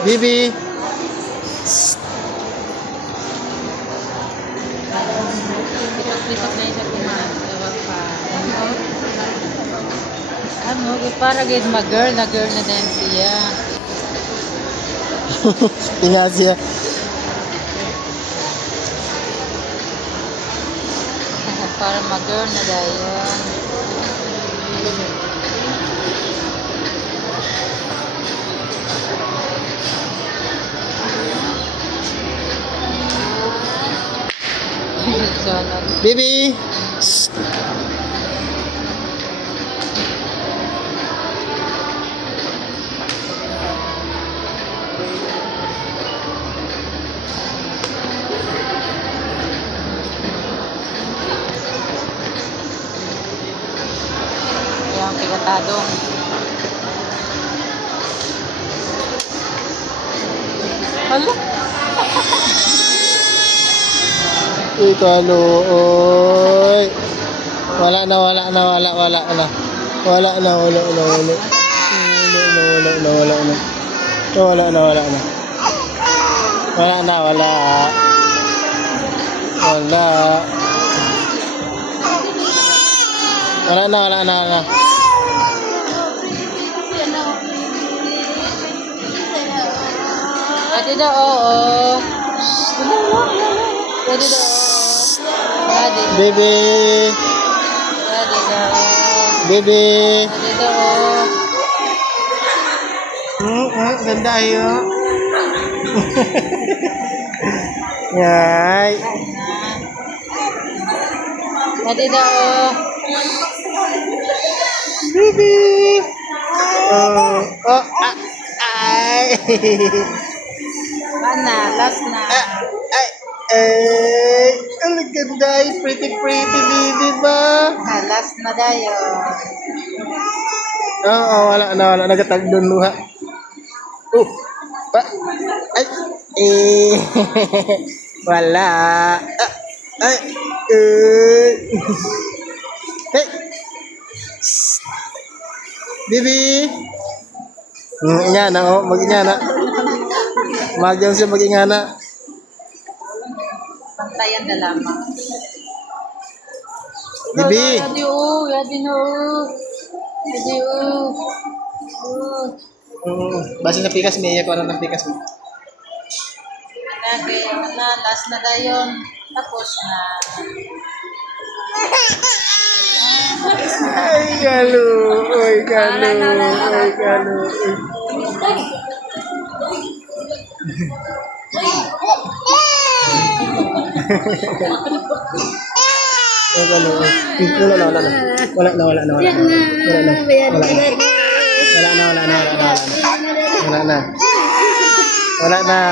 Bibi. Bisik na isa kumagawa pa. Ano, para gid mag-girl na din siya. Tingnan siya. Para mag-girl na dayon. Bibi. Yung pigatadong. Halo? Ikalo, oy. Wala na. Wala na. Wala na. Wala na. Pwede daw, oo. Pwede daw. Pwede daw. Bibi. Pwede daw. Bibi. Pwede daw. Ganda ayo. Yay. Pwede daw. Bibi. Ay. Mana, last na. Ang ganda ay pretty Bibi ba? Last na dayo. Oo, wala na. Nagatag doon luha. Pa. Ay. Wala. Ay. Hey. Bibi. Ingana, mag-ingana. Magyang siya mag-ingana. Pantayan na lamang. Bibi. Yadi o. Basta na pikas, may iya ko ng pikas mo. Last na dayon. Tapos na. Ay, galo. Wala na.